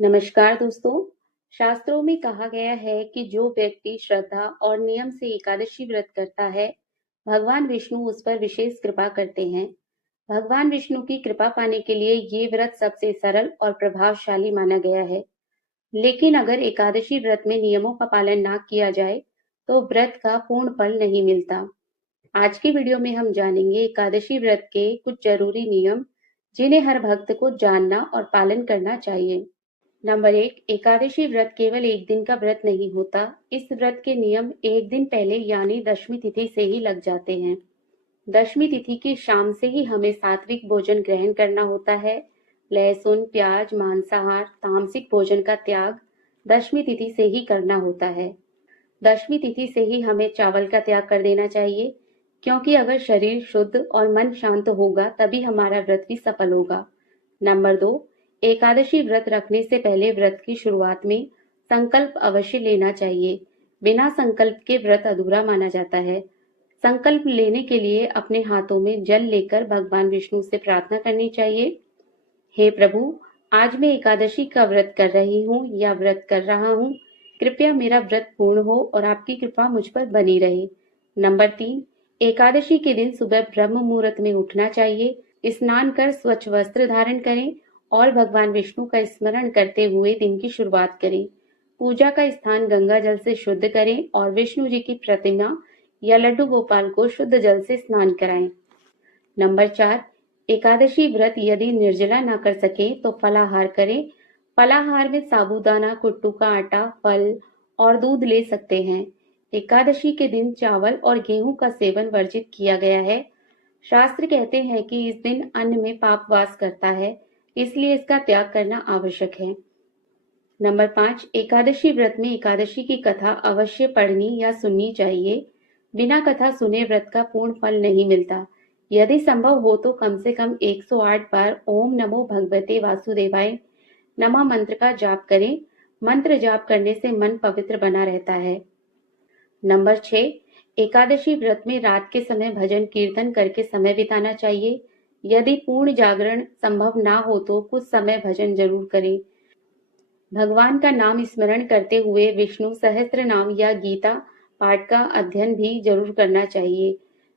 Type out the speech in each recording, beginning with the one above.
नमस्कार दोस्तों। शास्त्रों में कहा गया है कि जो व्यक्ति श्रद्धा और नियम से एकादशी व्रत करता है, भगवान विष्णु उस पर विशेष कृपा करते हैं। भगवान विष्णु की कृपा पाने के लिए ये व्रत सबसे सरल और प्रभावशाली माना गया है। लेकिन अगर एकादशी व्रत में नियमों का पालन ना किया जाए, तो व्रत का पूर्ण फल नहीं मिलता। आज की वीडियो में हम जानेंगे एकादशी व्रत के कुछ जरूरी नियम, जिन्हें हर भक्त को जानना और पालन करना चाहिए। नंबर 1, एकादशी व्रत केवल एक दिन का व्रत नहीं होता। इस व्रत के नियम एक दिन पहले यानी दशमी तिथि से ही लग जाते हैं। दशमी तिथि की शाम से ही हमें सात्विक भोजन ग्रहण करना होता है। लहसुन, प्याज, मांसाहार, तामसिक भोजन का त्याग दशमी तिथि से ही करना होता है। दशमी तिथि से ही हमें चावल का त्याग कर देना चाहिए, क्योंकि अगर शरीर शुद्ध और मन शांत होगा तभी हमारा व्रत भी सफल होगा। नंबर 2, एकादशी व्रत रखने से पहले व्रत की शुरुआत में संकल्प अवश्य लेना चाहिए। बिना संकल्प के व्रत अधूरा माना जाता है। संकल्प लेने के लिए अपने हाथों में जल लेकर भगवान विष्णु से प्रार्थना करनी चाहिए। हे प्रभु, आज मैं एकादशी का व्रत कर रही हूँ या व्रत कर रहा हूँ। कृपया मेरा व्रत पूर्ण हो और आपकी कृपा मुझ पर बनी रहे। नंबर 3, एकादशी के दिन सुबह ब्रह्म मुहूर्त में उठना चाहिए। स्नान कर स्वच्छ वस्त्र धारण करें और भगवान विष्णु का स्मरण करते हुए दिन की शुरुआत करें। पूजा का स्थान गंगा जल से शुद्ध करें और विष्णु जी की प्रतिमा या लड्डू गोपाल को शुद्ध जल से स्नान कराएं। नंबर 4, एकादशी व्रत यदि निर्जला ना कर सके तो फलाहार करें। फलाहार में साबूदाना, कुट्टू का आटा, फल और दूध ले सकते हैं। एकादशी के दिन चावल और गेहूं का सेवन वर्जित किया गया है। शास्त्र कहते हैं कि इस दिन अन्न में पाप वास करता है, इसलिए इसका त्याग करना आवश्यक है। नंबर 5, एकादशी व्रत में एकादशी की कथा अवश्य पढ़नी या सुननी चाहिए। बिना कथा सुने व्रत का पूर्ण फल नहीं मिलता। यदि संभव हो तो कम से कम 108 बार ओम नमो भगवते वासुदेवाय नमः मंत्र का जाप करें। मंत्र जाप करने से मन पवित्र बना रहता है। नंबर 6, एकादशी व्रत में रात के समय भजन कीर्तन करके समय बिताना चाहिए। यदि पूर्ण जागरण संभव ना हो तो कुछ समय भजन जरूर करें। भगवान का नाम स्मरण करते हुए विष्णु सहस्त्र नाम या गीता पाठ का अध्ययन भी जरूर करना चाहिए।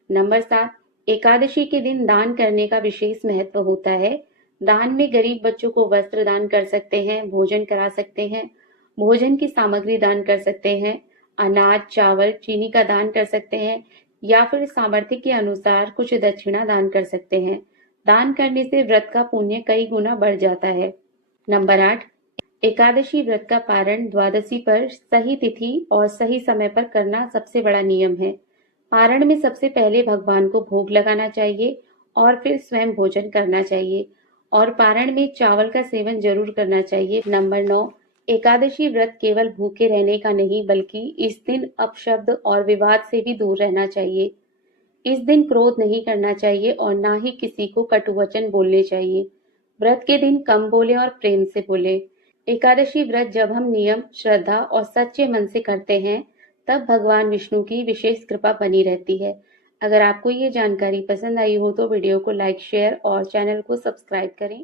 नंबर 7, एकादशी के दिन दान करने का विशेष महत्व होता है। दान में गरीब बच्चों को वस्त्र दान कर सकते हैं, भोजन करा सकते हैं, भोजन की सामग्री दान कर सकते हैं, अनाज, चावल, चीनी का दान कर सकते हैं या फिर सामर्थ्य के अनुसार कुछ दक्षिणा दान कर सकते हैं। दान करने से व्रत का पुण्य कई गुना बढ़ जाता है। नंबर 8, एकादशी व्रत का पारण द्वादशी पर सही तिथि और सही समय पर करना सबसे बड़ा नियम है। पारण में सबसे पहले भगवान को भोग लगाना चाहिए और फिर स्वयं भोजन करना चाहिए और पारण में चावल का सेवन जरूर करना चाहिए। नंबर 9, एकादशी व्रत केवल भूखे रहने का नहीं बल्कि इस दिन अपशब्द और विवाद से भी दूर रहना चाहिए। इस दिन क्रोध नहीं करना चाहिए और ना ही किसी को कटुवचन बोलने चाहिए। व्रत के दिन कम बोले और प्रेम से बोले। एकादशी व्रत जब हम नियम, श्रद्धा और सच्चे मन से करते हैं, तब भगवान विष्णु की विशेष कृपा बनी रहती है। अगर आपको ये जानकारी पसंद आई हो तो वीडियो को लाइक, शेयर और चैनल को सब्सक्राइब करें।